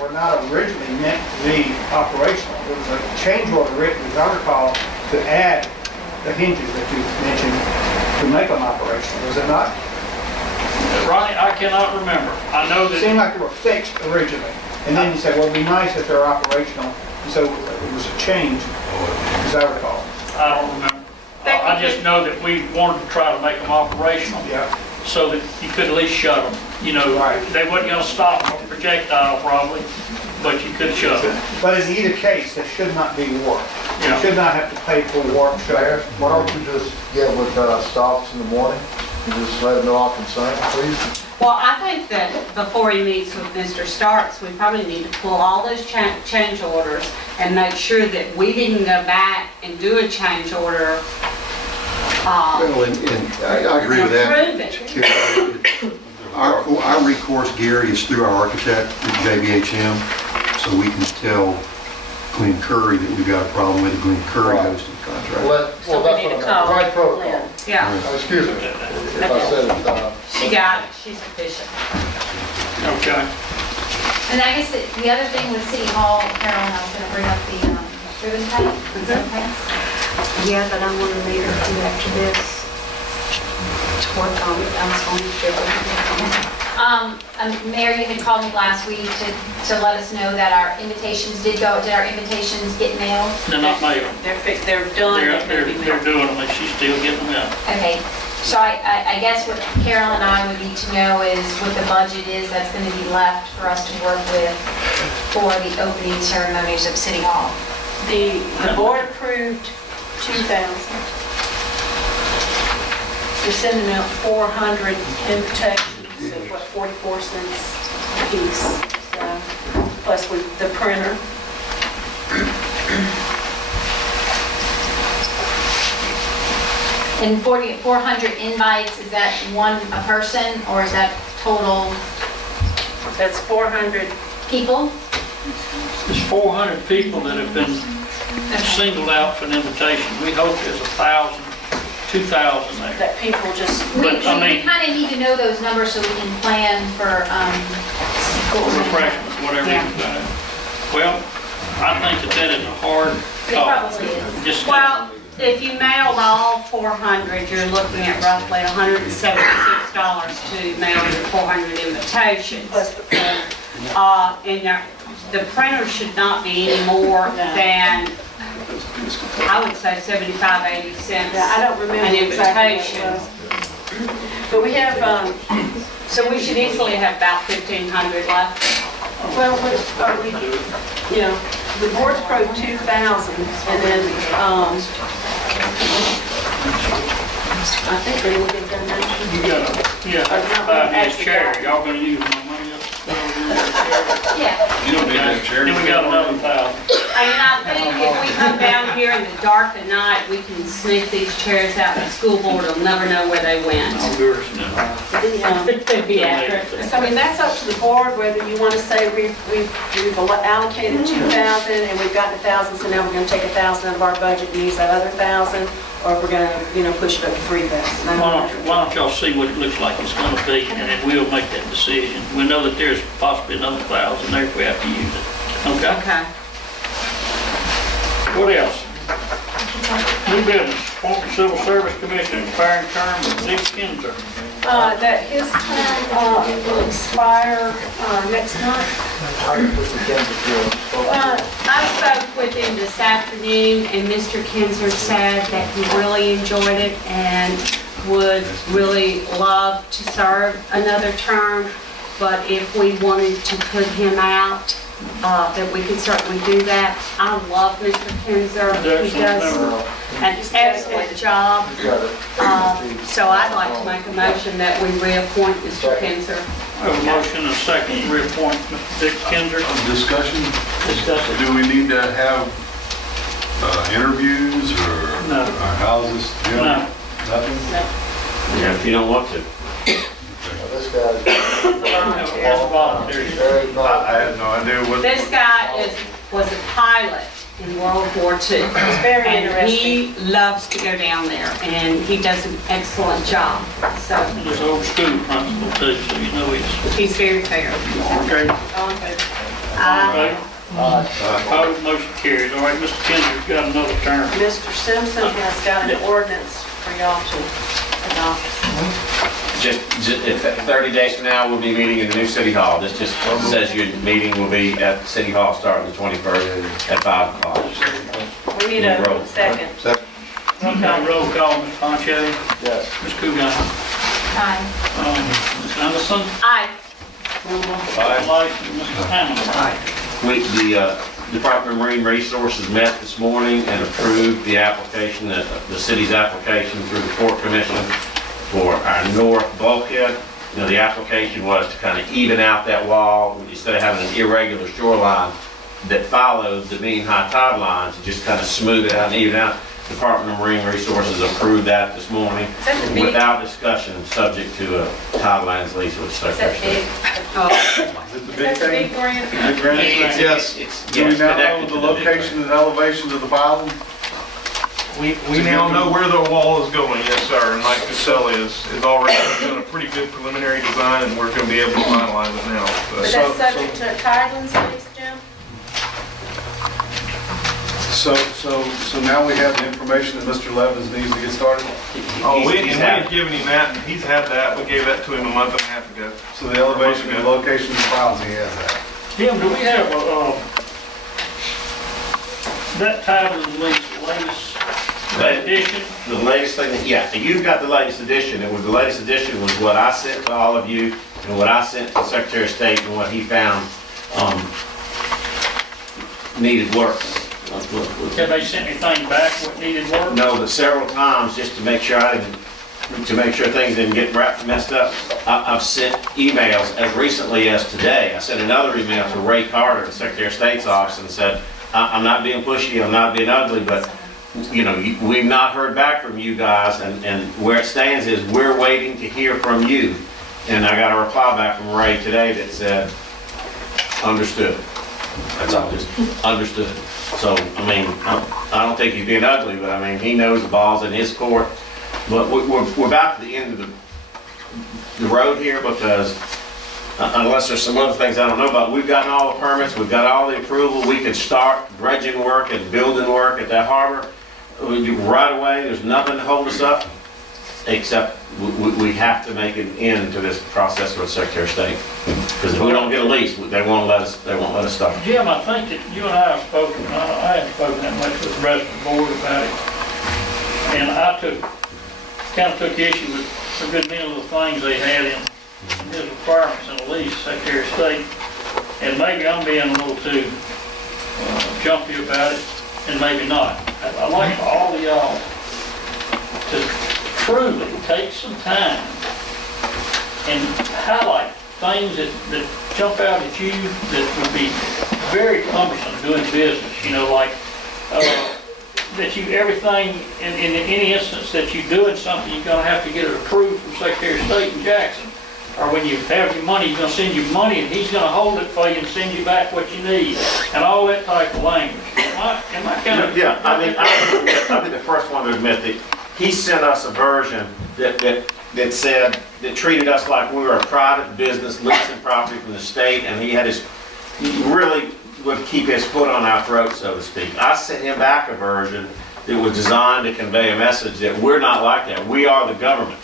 were not originally meant to be operational. It was a change order written, as I recall, to add the hinges that you mentioned to make them operational, was it not? Ronnie, I cannot remember. I know It that, seemed like they were fixed originally. And then you said, well, it'd be nice if they're operational. And so it was a change, as I recall. I don't remember. I just know that we wanted to try to make them operational Yeah. so that you could at least shut them. You know, Right. they wasn't gonna stop a projectile probably, but you could shut them. But in either case, they should not be warped. You Yeah. should not have to pay for warp Mayor, shutters. why don't you just get with Stocks in the morning and just let them know our concern, please? Well, I think that before he meets with Mr. Starks, we probably need to pull all those change orders and make sure that we didn't go back and do a change order. Well, and I agree with that. Approve it. Our recourse, Gary, is through our architect at JBHM, so we can tell Glenn Curry that we've got a problem with it. Glenn Curry goes to the contract. Well, So we that's need what to I meant, call right protocol. Lynn. Yeah, Excuse me, if I said it, she got it, she's efficient. Okay. And I guess the other thing with City Hall, Carolyn, I was gonna bring up the ribbon cutting. Yeah, but I want to meet with you after this to work on it. I was going to do it. Mayor, you had called me last week to let us know that our invitations did go, did our invitations get mailed? They're not mailed. They're done. They're doing them, and she's still getting them out. Okay, so I guess what Carol and I would need to know is what the budget is that's gonna be left for us to work with for the opening ceremonies of City Hall. The board approved 2,000. We're sending out 400 invitations at what, 44 cents a piece. So, plus the printer. And 400 invites, is that one a person or is that total That's 400. people? There's 400 people that have been singled out for an invitation. We hope there's 1,000, 2,000 there. That people just, But, I mean- We kind of need to know those numbers so we can plan for, Refreshments, whatever Yeah. you've got. Well, I think that is a hard It call. probably is. Just- Well, if you mailed all 400, you're looking at roughly $176 to mail the 400 invitations. plus the printer. And the printer should not be any more than, I would say 75, 80 cents. Yeah, I don't remember An exactly invitation. what it was. But we have, So we should easily have about 1,500 left. well, you know, the board's approved 2,000, and then, I think they will get done now. You got a 5-inch chair. Y'all gonna use my money up? yeah. You don't need that chair. Then we got another 1,000. And I think if we come down here in the dark of night, we can sneak these chairs out, and the school board will never know where they went. No yours, no. Yeah. So, I mean, that's up to the board, whether you want to say we've allocated 2,000 and we've gotten 1,000, so now we're going to take 1,000 out of our budget and use that other 1,000, or if we're going to, push it up to 3,000. Why don't y'all see what it looks like it's gonna be, and then we'll make that decision. We know that there's possibly another 1,000 there if we have to use it. Okay? Okay. What else? New business, appointment Civil Service Commission, expiring term of Dick Kinzer. That his term will expire next month. How do you put the Kansas bill? I spoke with him this afternoon, and Mr. Kinzer said that he really enjoyed it and would really love to serve another term, but if we wanted to put him out, that we could certainly do that. I love Mr. Kinzer. He does an excellent job. You got it. So I'd like to make a motion that we reappoint Mr. Kinzer. I have a motion and a second to reappoint Mr. Dick Kinzer. Discussion, Discuss it. do we need to have interviews or No. how's this? deal? No. Nothing? Yeah, if you don't want to. This guy's That's voluntary. very I nice. have no idea what. This guy was a pilot in World War II. It's very And interesting. he loves to go down there, and he does an excellent job. So He's old school principal too, so you know he's. he's very fair. Okay. All in favor? Aye. Opposed, motion carries. All right, Mr. Kinser's got another term. Mr. Simpson has got an ordinance for y'all to adopt. Just, if 30 days from now, we'll be meeting in the new city hall. This just says your meeting will be at City Hall starting the 21st at 5 o'clock. We need a second. Okay, roll call, Ms. Concho. Yes. Ms. Coogan. Aye. Ms. Anderson. Aye. Aye. Mrs. Hammond. The Department of Marine Resources met this morning and approved the application, the city's application through the Port Commission for our north bulkhead. You know, the application was to kind of even out that wall, instead of having an irregular shoreline that followed the mean high tide lines, to just kind of smooth it out and even out. Department of Marine Resources approved that this morning Is that the big- without discussion, subject to a tidelands lease with the Is that Secretary of big? State. Oh, Is it the Is big that the thing? big grant? Big grant? Yes. Do we now know connected the to big location and elevation of the pylon? We now know where the wall is going, yes, sir, and Mike Caselli is already done a pretty good preliminary design, and we're gonna be able to finalize it now. But But- that's subject to Tidelands lease, Jim? So now we have the information that Mr. Levens needs to get started? Oh, we He's had given him that, and he's had that, we gave that to him a month and a half ago. So the elevation and location of the pylons, he has that. Jim, do we have that title lease latest edition? The latest thing, yeah, you've got the latest edition. It was, the latest edition was what I sent to all of you and what I sent to the Secretary of State and what he found needed work. Have they sent anything back, what needed work? No, but several times, just to make sure to make sure things didn't get messed up, I've sent emails as recently as today. I sent another email to Ray Carter, the Secretary of State's office, and said, I'm not being pushy, I'm not being ugly, but, you know, we've not heard back from you guys, and where it stands is we're waiting to hear from you. And I got a reply back from Ray today that said, understood. That's all, just understood. So, I mean, I don't think he's being ugly, but I mean, he knows the ball's in his court. But we're about to the end of the road here, because unless there's some other things I don't know about, we've gotten all the permits, we've got all the approval, we can start dredging work and building work at that harbor right away. There's nothing to hold us up, except we have to make an end to this process with the Secretary of State. Because if we don't get a lease, they won't let us start. Jim, I think that you and I have spoken, I haven't spoken that much with the rest of the board about it. And I kind of took issue with a good many of the things they had in his requirements in the lease, Secretary of State. And maybe I'm being a little too jumpy about it, and maybe not. I'd like for all of y'all to truly take some time and highlight things that jump out at you that would be very cumbersome doing business, you know, like, that you, everything, in any instance that you're doing something, you're gonna have to get it approved from Secretary of State in Jackson. Or when you have your money, he's gonna send you money, and he's gonna hold it for you and send you back what you need, and all that type of language. Am I kind of? Yeah, I mean, I'll be the first one to admit that he sent us a version that said, that treated us like we were a private business leasing property from the state, and he really would keep his foot on our throat, so to speak. I sent him back a version that was designed to convey a message that we're not like that. We are the government,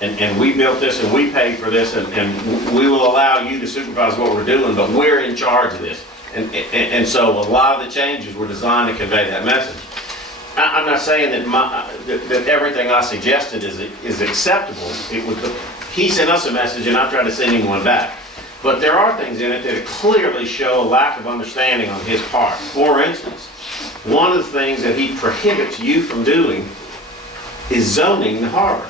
and we built this, and we paid for this, and we will allow you to supervise what we're doing, but we're in charge of this. And so a lot of the changes were designed to convey that message. I'm not saying that everything I suggested is acceptable. He sent us a message, and I tried to send him one back. But there are things in it that clearly show a lack of understanding on his part. For instance, one of the things that he prohibits you from doing is zoning the harbor.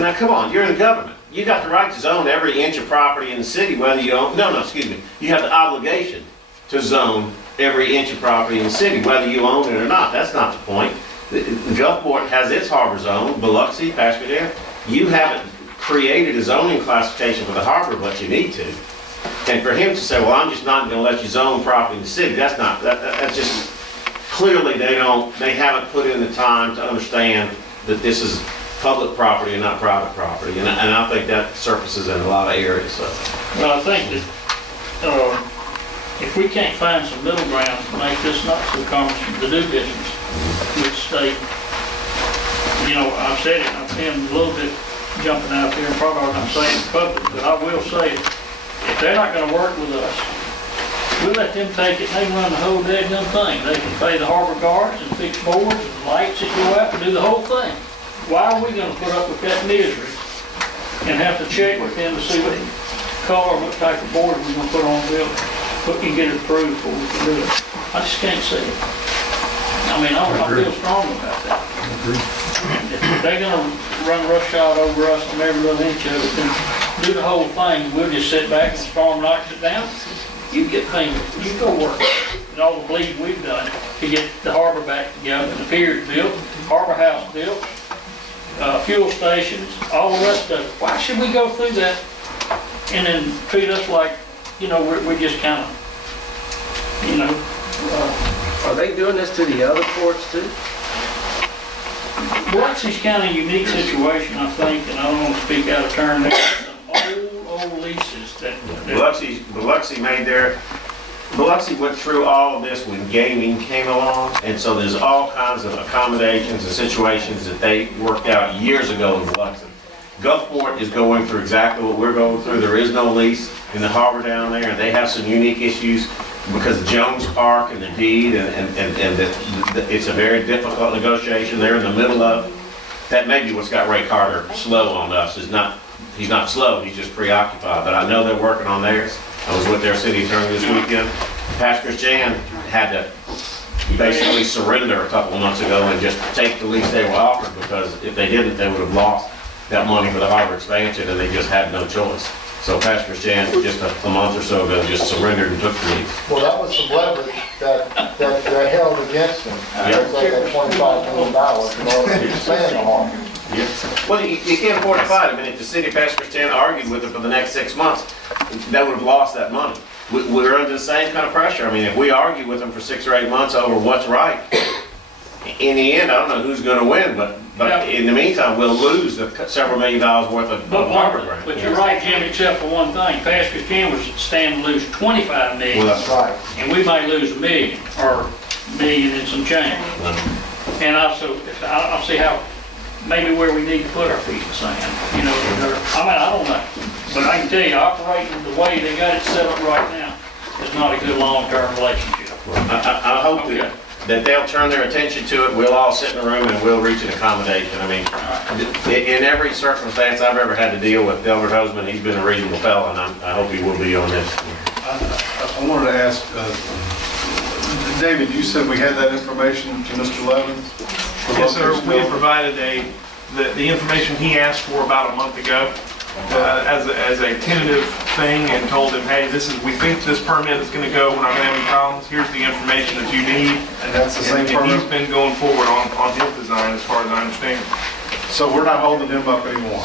Now, come on, you're the government. You got the right to zone every inch of property in the city, whether you own, excuse me. You have the obligation to zone every inch of property in the city, whether you own it or not. That's not the point. The Gulfport has its harbor zone, Biloxi, Passchendaele. You haven't created a zoning classification for the harbor, but you need to. And for him to say, well, I'm just not going to let you zone property in the city, that's just, clearly they haven't put in the time to understand that this is public property and not private property. And I think that surfaces in a lot of areas, so. Well, I think that, if we can't find some middle ground to make this not so cumbersome to do business with the state, you know, I've said it, I'm being a little bit jumping out there, and probably I'm not saying it in public, but I will say it. If they're not gonna work with us, we'll let them take it, they run the whole daggone thing. They can pay the harbor guards and fix boards and lights that go out and do the whole thing. Why are we gonna put up with that misery and have to check with them to see what color, what type of board we're gonna put on the building? We can get it approved before we can do it. I just can't see it. I mean, I feel strong about that. If they're gonna run roughshod over us on every little inch of it, then do the whole thing, we'll just sit back and storm knocks it down. You get things, you go work, and all the bleeding we've done to get the harbor back together, the piers built, harbor house built, fuel stations, all the rest of it. Why should we go through that and then treat us like, you know, we're just kind of, you know, Are they doing this to the other ports too? Biloxi's kind of a unique situation, I think, and I don't want to speak out of turn. There's some old leases that. Biloxi went through all of this when gaming came along, and so there's all kinds of accommodations and situations that they worked out years ago in Biloxi. Gulfport is going through exactly what we're going through. There is no lease in the harbor down there, and they have some unique issues because of Jones Park and the deed, and it's a very difficult negotiation. They're in the middle of. That may be what's got Ray Carter slow on us. He's not slow, he's just preoccupied, but I know they're working on theirs. I was with their city attorney this weekend. Pastor Jan had to basically surrender a couple of months ago and just take the lease they were offered, because if they didn't, they would have lost that money for the harbor expansion, and they just had no choice. So Pastor Jan, just a month or so ago, just surrendered and took the lease. Well, that was some leverage that they held against them. It's like that $25 million in order to expand the harbor. Well, you can't afford to fight. I mean, if the city of Pastor Stan argued with it for the next 6 months, they would have lost that money. We're under the same kind of pressure. I mean, if we argue with them for 6 or 8 months over what's right, in the end, I don't know who's going to win, but in the meantime, we'll lose the several $1 million worth of harbor grant. But you're right, Jim, except for one thing. Pastor Jim was standing to lose $25 million. Well, that's Right. And we may lose $1 million, or $1 million and some change. And also, I don't see how, maybe where we need to put our feet in the sand, you know, I don't know. But I can tell you, operating the way they got it set up right now is not a good long-term relationship. I hope that they'll turn their attention to it. We'll all sit in a room and we'll reach an accommodation. I mean, in every circumstance I've ever had to deal with Delbert Hoseman, he's been a reasonable fellow, and I hope he will be on this. I wanted to ask, David, you said we had that information to Mr. Levens? Yes, sir, we had provided the information he asked for about a month ago as a tentative thing, and told him, hey, we think this permit is going to go, we're not going to have any problems, here's the information that you need. And that's the same And permit? he's been going forward on his design, as far as I understand. So we're not holding him up anymore?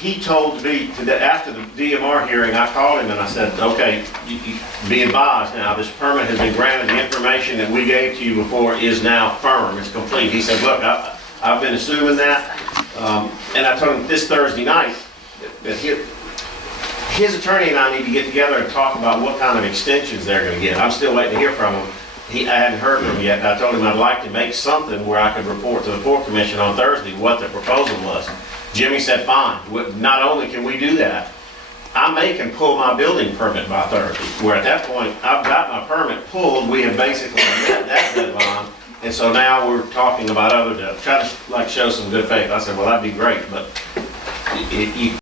He told me, after the DMR hearing, I called him and I said, okay, you be advised now, this permit has been granted, the information that we gave to you before is now firm, it's complete. He said, look, I've been assuming that, and I told him this Thursday night that his attorney and I need to get together and talk about what kind of extensions they're going to get. I'm still waiting to hear from him. I hadn't heard from him yet, and I told him I'd like to make something where I could report to the Port Commission on Thursday what the proposal was. Jimmy said, fine. Not only can we do that, I can pull my building permit by Thursday, where at that point, I've got my permit pulled, we have basically met that deadline, and so now we're talking about other stuff, trying to show some good faith. I said, well, that'd be great, but you